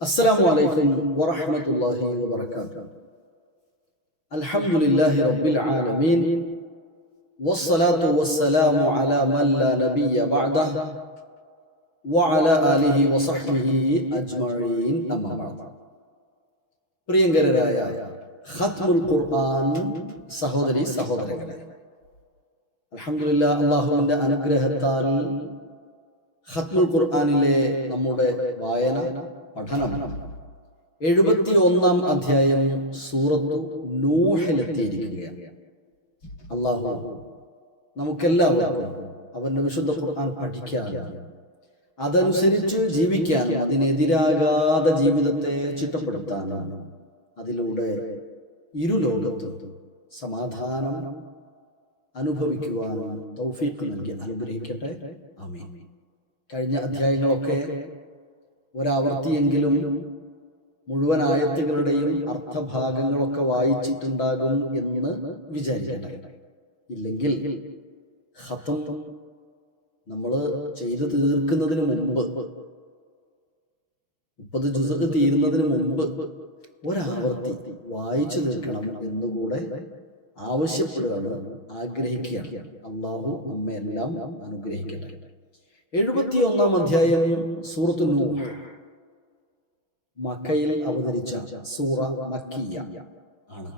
السلام عليكم ورحمة الله وبركاته. الحمد لله رب العالمين والصلاة والسلام على من لا نبي بعده وعلى آله وصحبه أجمعين أما بعد. പ്രിയങ്കരായ ഖത്മുൽ ഖുർആൻ സഹോദരി സഹോദരങ്ങളെ, അൽഹംദുലില്ലാഹ് അല്ലാഹുവിന്റെ അനുഗ്രഹത്താൽ ഖത്മുൽ ഖുർആനിലെ നമ്മുടെ വായന പഠനം 71-ാം അധ്യായം സൂറത്തു നൂഹിലെത്തിയിരിക്കുകയാണ്. അല്ലാഹു നമുക്കെല്ലാവർക്കും അവന്റെ വിശുദ്ധ ഖുർആൻ പഠിക്കാൻ, അതനുസരിച്ച് ജീവിക്കാൻ, അതിനെതിരാകാതെ ജീവിതത്തെ ചിട്ടപ്പെടുത്താനാണ്, അതിലൂടെ ഇരുലോകത്തും സമാധാനം അനുഭവിക്കുവാൻ തൗഫീഖ് നൽകി അനുഗ്രഹിക്കട്ടെ. ആമീൻ. കഴിഞ്ഞ അധ്യായങ്ങളൊക്കെ ഒരാവർത്തിയെങ്കിലും മുഴുവൻ ആയത്തുകളുടെയും അർത്ഥഭാഗങ്ങളൊക്കെ വായിച്ചിട്ടുണ്ടാകും എന്ന് വിചാരിക്കട്ടെ. ഇല്ലെങ്കിൽ ഖത്ം നമ്മൾ ചെയ്ത് തീർക്കുന്നതിന് മുമ്പ്, 30 ജുസ്ഉ തീരുന്നതിന് മുമ്പ് ഒരാവർത്തി വായിച്ചു തീർക്കണം എന്നുകൂടെ ആവശ്യപ്പെടുകയാണ്, ആഗ്രഹിക്കുകയാണ്. അല്ലാഹു നമ്മെ എല്ലാം അനുഗ്രഹിക്കട്ടെ. 71-ാം അധ്യായം സൂറത്തുൽ നൂഹ് മക്കയിൽ അവതരിച്ച സൂറ മക്കിയ ആണ്.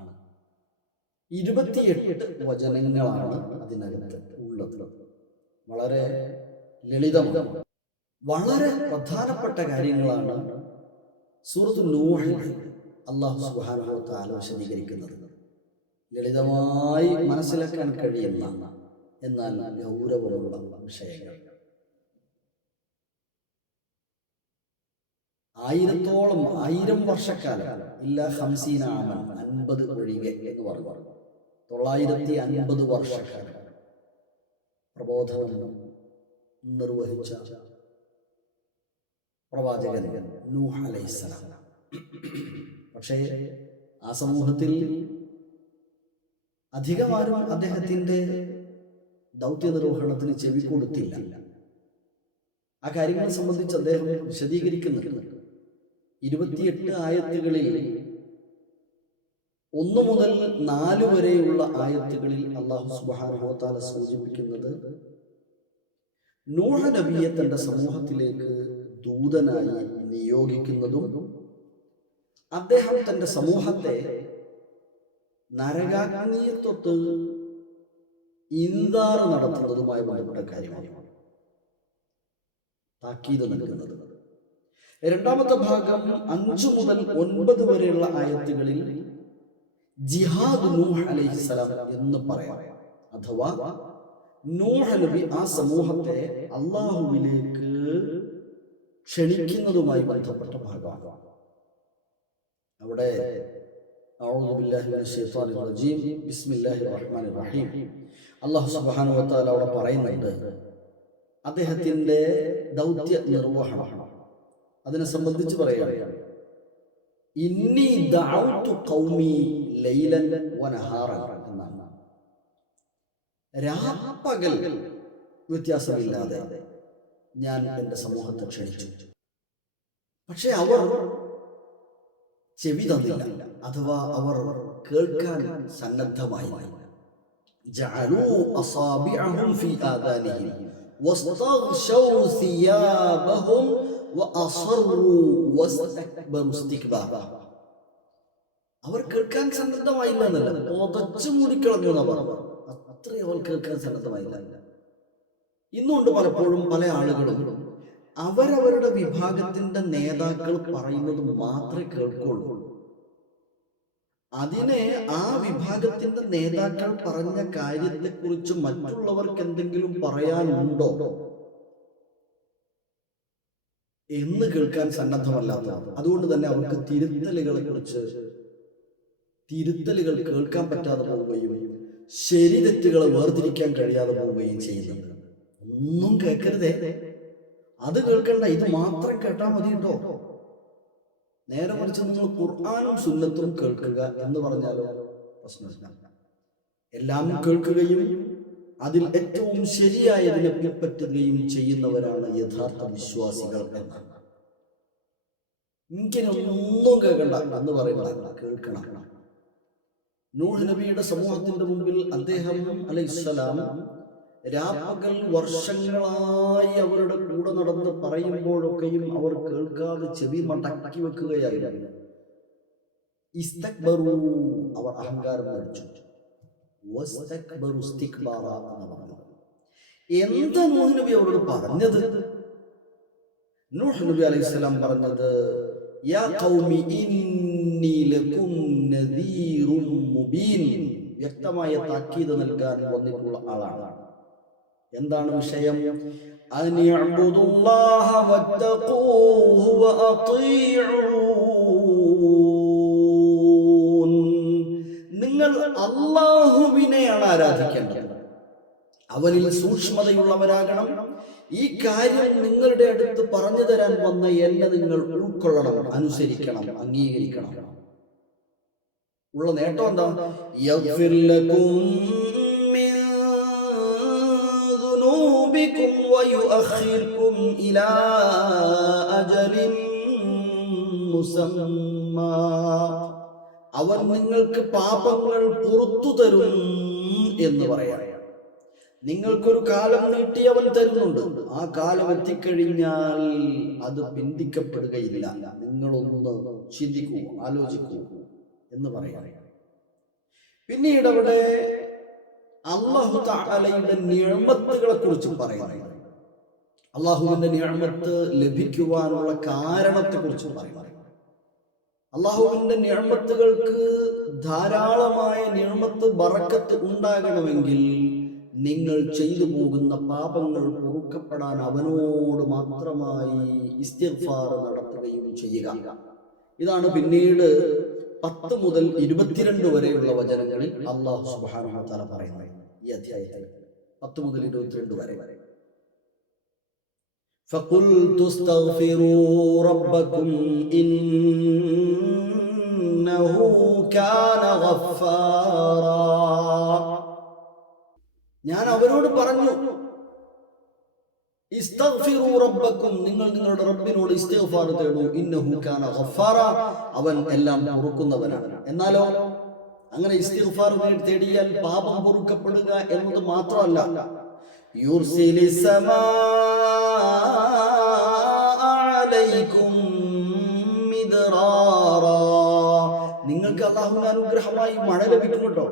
28 വചനങ്ങളാണ് അതിനകത്ത് ഉള്ളത്. വളരെ ലളിതമാണ്, വളരെ പ്രധാനപ്പെട്ട കാര്യങ്ങളാണ് സൂറത്തുൽ നൂഹിൽ അല്ലാഹു സുബ്ഹാനഹു വ തആല വിശദീകരിക്കുന്നത്. ലളിതമായി മനസ്സിലാക്കാൻ കഴിയുന്ന എന്നാൽ ഗൗരവമുള്ള വിഷയങ്ങൾ. 1000 വർഷക്കാലം, ഇല്ല 50 ആമൻ, 50 ഒഴികെ എന്ന് പറഞ്ഞു, 950 വർഷക്കാലം പ്രബോധനം നിർവഹിച്ച പ്രവാചകൻ നൂഹ് അലൈഹിസ്സലാം. പക്ഷേ ആ സമൂഹത്തിൽ അധികമാരും അദ്ദേഹത്തിന്റെ ദൗത്യ നിർവഹണത്തിന് ചെവി കൊടുത്തില്ല. ആ കാര്യങ്ങളെ സംബന്ധിച്ച് അദ്ദേഹം വിശദീകരിക്കുന്നുണ്ട്. 28 ആയത്തുകളിൽ 1 മുതൽ 4 വരെയുള്ള ആയത്തുകളിൽ അല്ലാഹു സുബ്ഹാനഹു വ തആല സൂചിപ്പിക്കുന്നത് നൂഹ് നബിയെ തന്റെ സമൂഹത്തിലേക്ക് ദൂതനായി നിയോഗിക്കുന്നതും അദ്ദേഹം തന്റെ സമൂഹത്തെ നരകാഗ്നിയെ തൊട്ട് ഇൻദാർ നടത്തുന്നതുമായി ബന്ധപ്പെട്ട കാര്യമാണ്, താക്കീത് നൽകുന്നത്. രണ്ടാമത്തെ ഭാഗം 5 മുതൽ 9 വരെയുള്ള ആയത്തുകളിൽ ജിഹാദ് നൂഹ് അലൈഹിസ്സലാം എന്ന് പറയാം, അഥവാ നൂഹ് നബി ആ സമൂഹത്തെ അല്ലാഹുവിലേക്ക് ക്ഷണിക്കുന്നതുമായി ബന്ധപ്പെട്ട ഭാഗമാണ്. അവിടെ അഊദു ബില്ലാഹി മിനശ് ശൈത്വാനിർ റജീം ബിസ്മില്ലാഹിർ റഹ്മാനിർ റഹീം അല്ലാഹു സുബ്ഹാനഹു വ തആല അവിടെ പറയുന്നുണ്ട് അദ്ദേഹത്തിന്റെ ദൗത്യ നിർവഹണം. അതിനെ സംബന്ധിച്ച് പറയുകയാണ്, ഇന്നി ദഅഉതു ഖൗമി ലൈലൻ വനഹാറൻ എന്നാണ്. രാപ്പകൽ വ്യത്യാസമില്ലാതെ ഞാൻ എൻ്റെ സമൂഹത്തെ ക്ഷണിച്ചു, പക്ഷെ അവർ ചെവി തന്നില്ല, അഥവാ അവർ കേൾക്കാൻ സന്നദ്ധമായില്ല. ജഅലൂ അസാബിഅഹും ഫീ ആദാനിഹിം വസ്തഗ്ശൗ സിയാബഹും വഅസറു വസ്തക്ബറു ഇസ്തിക്ബാറ. അവർ കേൾക്കാൻ സന്നദ്ധമായില്ല എന്നല്ല, പൊതച്ചു മൂടിക്കളഞ്ഞു എന്നാ പറഞ്ഞു. അത്രയും അവർ കേൾക്കാൻ സന്നദ്ധമായില്ല. ഇന്നുണ്ട് പലപ്പോഴും പല ആളുകളും അവരവരുടെ വിഭാഗത്തിന്റെ നേതാക്കൾ പറയുന്നത് മാത്രമേ കേൾക്കുള്ളൂ. അതിനെ ആ വിഭാഗത്തിന്റെ നേതാക്കൾ പറഞ്ഞ കാര്യത്തെക്കുറിച്ച് മറ്റുള്ളവർക്ക് എന്തെങ്കിലും പറയാനുണ്ടോ എന്ന് കേൾക്കാൻ സന്നദ്ധമല്ലാത്തതാണ്. അതുകൊണ്ട് തന്നെ അവർക്ക് തിരുത്തലുകൾ കേൾക്കാൻ പറ്റാതെ പോവുകയും ശരി തെറ്റുകളെ വേർതിരിക്കാൻ കഴിയാതെ പോവുകയും ചെയ്യുന്നുണ്ട്. ഒന്നും കേൾക്കരുതേ, അത് കേൾക്കണ്ട, ഇത് മാത്രം കേട്ടാൽ മതി കേട്ടോ. നേരെ മറിച്ച് നിങ്ങൾ ഖുർആനും സുന്നത്തും കേൾക്കുക എന്ന് പറഞ്ഞാലോ പ്രശ്നമില്ല. എല്ലാം കേൾക്കുകയും അതിൽ ഏറ്റവും ശരിയായതിനെ പിൻപറ്റുകയും ചെയ്യുന്നവരാണ് യഥാർത്ഥ വിശ്വാസികൾ എന്നാണ്. എനിക്കൊന്നും കേൾക്കണ്ട എന്ന് പറയണ്ട, കേൾക്കണം. നൂഹ് നബിയുടെ സമൂഹത്തിന്റെ മുമ്പിൽ അദ്ദേഹം അലൈഹിസ്സലാം രാപ്പകൽ വർഷങ്ങളായി അവരുടെ കൂടെ നടന്ന് പറയുമ്പോഴൊക്കെയും അവർ കേൾക്കാതെ ചെവി മടക്കി വെക്കുകയായിരുന്നു. ഇസ്തക്ബറു, അവർ അഹങ്കാരം നടിച്ചു. വസ്തക്ബറു ഇസ്തിക്ബാറ എന്ന് പറഞ്ഞത്. എന്താ നൂഹ് നബി അവരോട് പറഞ്ഞത്? നൂഹ് നബി അലൈഹിസ്സലാം പറഞ്ഞത്, യാ ഖൗമി ഇന്നി ലകും നദീറും മുബീൻ, വ്യക്തമായ താക്കീത് നൽകാൻ വന്നിട്ടുള്ള ആളാണ്. എന്താണ് വിഷയം? അനിഅ്ബുദുല്ലാഹ വത്തഖൂഹു വഅതീഊൻ, നിങ്ങൾ അല്ലാഹുവിനെയാണ് ആരാധിക്കേണ്ടത്, അവനിൽ സൂക്ഷ്മതയുള്ളവരാകണം. ഈ കാര്യം നിങ്ങളുടെ അടുത്ത് പറഞ്ഞു തരാൻ വന്ന എന്നെ നിങ്ങൾ ഉൾക്കൊള്ളണം, അനുസരിക്കണം, അംഗീകരിക്കണം. ഉള്ള നേട്ടം എന്താ? യഗ്ഫിർ ലകും മിൻ ദുനൂബികും വയുഅഖിർകും ഇലാ അജലിൻ മുസമ്മാ, അവൻ നിങ്ങൾക്ക് പാപങ്ങൾ പുറത്തു തരും എന്ന് പറയാം. നിങ്ങൾക്കൊരു കാലം നീട്ടി അവൻ തരുന്നുണ്ട്. ആ കാലം എത്തിക്കഴിഞ്ഞാൽ അത് പിന്തിക്കപ്പെടുകയില്ല. നിങ്ങളൊന്ന് ചിന്തിക്കൂ, ആലോചിക്കൂ എന്ന് പറയാം. പിന്നീട് അവിടെ അല്ലാഹു തആലയുടെ നിഅമത്തുകളെ കുറിച്ച് പറയുന്നു. അല്ലാഹുവിന്റെ നിഅമത്ത് ലഭിക്കുവാനുള്ള കാരണത്തെ കുറിച്ച് പറയുന്നു. അല്ലാഹുവിന്റെ നിഅമത്തുകൾക്ക് ധാരാളമായ നിഅമത്ത് ബറക്കത്ത് ഉണ്ടാകണമെങ്കിൽ നിങ്ങൾ ചെയ്തു പോകുന്ന പാപങ്ങൾ പൊറുക്കപ്പെടാൻ അവനോട് മാത്രമായി ഇസ്തിഗ്ഫാർ നടത്തുകയും ചെയ്യുക. ഇതാണ് പിന്നീട് 10 മുതൽ 22 വരെയുള്ള വചനങ്ങളിൽ അല്ലാഹു സുബ്ഹാനഹു വ തആല പറയുന്നത്. ഈ അധ്യായത്തിൽ 10 മുതൽ 22 വരെ. ഫഖുൽതു അസ്തഗ്ഫിറൂ റബ്ബക്കും ഇന്നഹു കാന ഗഫാറാ, ഞാൻ അവരോട് പറഞ്ഞു, ഇസ്തഗ്ഫിറൂ റബ്ബക്കും, നിങ്ങൾ നിങ്ങളുടെ റബ്ബിനോട് ഇസ്തിഗ്ഫാർ തേടൂ, ഇന്നഹു കാന ഗഫാറ, അവൻ എല്ലാം പൊറുക്കുന്നവനാണ്. എന്നാലോ അങ്ങനെ ഇസ്തിഗ്ഫാർ തേടിയാൽ പാപം പൊറുക്കപ്പെടുക എന്നത് മാത്രമല്ല, യുർസിലിസ് സമാഅ അലൈക്കും മിദ്റാറ, നിങ്ങൾക്ക് അല്ലാഹുവിന്റെ അനുഗ്രഹമായി മഴ ലഭിക്കും കേട്ടോ.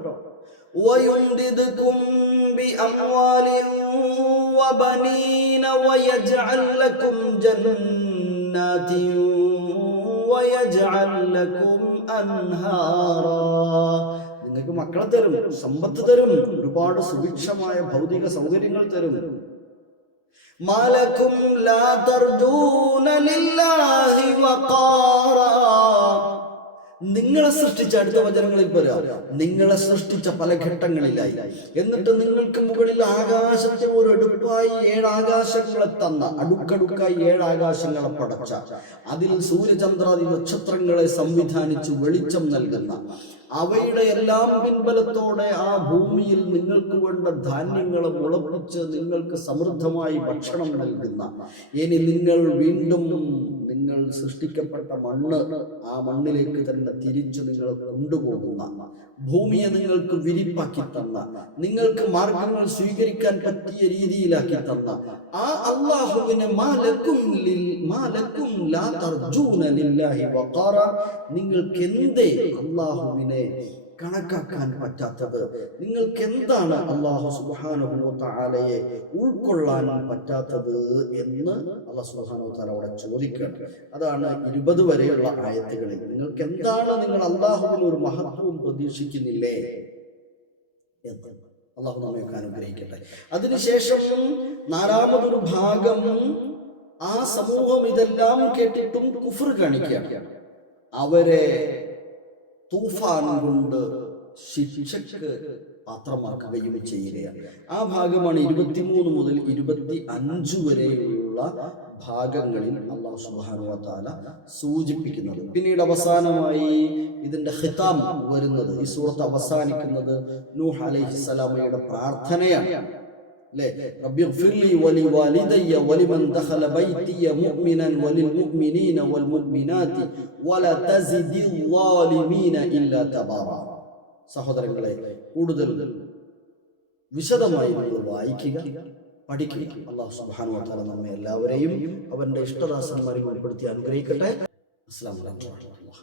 ويمددكم بأموال وبنين ويجعل لكم جنات ويجعل لكم أنهارا, നിങ്ങൾക്ക് മക്കളെ തരും, സമ്പത്ത് തരും, ഒരുപാട് സുഭിക്ഷമായ ഭൗതിക സൗകര്യങ്ങൾ തരും. മാലക്കും ലാ തർജൂന ലില്ലാഹി വഖാറാ, നിങ്ങളെ സൃഷ്ടിച്ച, അടുത്ത വചനങ്ങളിൽ പറയാം, നിങ്ങളെ സൃഷ്ടിച്ച പല ഘട്ടങ്ങളിലായി, എന്നിട്ട് നിങ്ങൾക്ക് മുകളിൽ ആകാശത്തെ ഒരു അടുപ്പായി 7 ആകാശങ്ങളെ തന്ന, അടുക്കടുക്കായി 7 ആകാശങ്ങളെ പടച്ച, അതിൽ സൂര്യചന്ദ്രാദി നക്ഷത്രങ്ങളെ സംവിധാനിച്ച് വെളിച്ചം നൽകുന്ന, അവയുടെ എല്ലാം പിൻബലത്തോടെ ആ ഭൂമിയിൽ നിങ്ങൾക്ക് വേണ്ട ധാന്യങ്ങളെ മുളപ്പിച്ച് നിങ്ങൾക്ക് സമൃദ്ധമായി ഭക്ഷണം നൽകുന്ന, ഇനി നിങ്ങൾ വീണ്ടും നിങ്ങൾ സൃഷ്ടിക്കപ്പെട്ട മണ്ണ്, ആ മണ്ണിലേക്ക് തന്നെ തിരിച്ചു നിങ്ങൾ കൊണ്ടുപോകുന്ന, ഭൂമിയെ നിങ്ങൾക്ക് വിരിപ്പാക്കി തന്ന, നിങ്ങൾക്ക് മാർഗങ്ങൾ സ്വീകരിക്കാൻ പറ്റിയ രീതിയിലാക്കി തന്ന ആ അല്ലാഹുവിനെ മാലക്കും ലാ തർജൂന ലില്ലാഹി വഖാറ, നിങ്ങൾക്ക് എന്തേ അല്ലാഹുവിനെ കണക്കാക്കാൻ പറ്റാത്തത്? നിങ്ങൾക്ക് എന്താണ് അല്ലാഹു സുബ്ഹാനഹു വ തആലയെ ഉൾക്കൊള്ളാൻ പറ്റാത്തത് എന്ന് അല്ലാഹു സുബ്ഹാനഹു വ തആല അവിടെ ചോദിക്കുകയാണ്. അതാണ് 20 വരെയുള്ള ആയത്തുകളിൽ. നിങ്ങൾക്ക് എന്താണ്, നിങ്ങൾ അല്ലാഹുവിൽ ഒരു മഹത്വവും പ്രതീക്ഷിക്കുന്നില്ലേ എന്ന് അല്ലാഹു നമ്മെ അനുഗ്രഹിക്കട്ടെ. അതിനുശേഷം 4ാമതൊരു ഭാഗം, ആ സമൂഹം ഇതെല്ലാം കേട്ടിട്ടും കുഫ്ർ കാണിക്കുകയാണ്. അവരെ തൂഫാൻ കൊണ്ട് ശിക്ഷക്ക് പാത്രമാക്കുകയും ചെയ്യുകയാണ്. ആ ഭാഗമാണ് 23 മുതൽ 25 വരെയുള്ള ഭാഗങ്ങളിൽ അല്ലാഹു സുബ്ഹാനഹു വ തആല സൂചിപ്പിക്കുന്നത്. പിന്നീട് അവസാനമായി ഇതിന്റെ ഖിതാം വരുന്നത്, ഈ സൂറത്ത് അവസാനിക്കുന്നത് നൂഹ് അലൈഹിസ്സലാമയുടെ പ്രാർത്ഥനയാണ്. അല്ലേ? റബ്ബി ഗ്ഫിർലി വലി വാലിദയ്യ വലിമൻ ദഖല ബൈതിയ മുഅ്മിനൻ വലിൽ മുഅ്മിനീന വൽ മുഅ്മിനാതി വലാ തസിദിൽ ളാലിമീന ഇല്ലാ തബാറ. സഹോദരങ്ങളെ, കൂടുതൽ വിശദമായി നമ്മൾ വായിക്കുക, പഠിക്കുക. അല്ലാഹു സുബ്ഹാനഹു വ തആല നമ്മെ എല്ലാവരെയും അവന്റെ ഇഷ്ടദാസന്മാരിൽ ഉൾപ്പെടുത്തി അനുഗ്രഹിക്കട്ടെ. അസ്സലാമു അലൈക്കും വറഹ്മത്തുള്ളാഹി.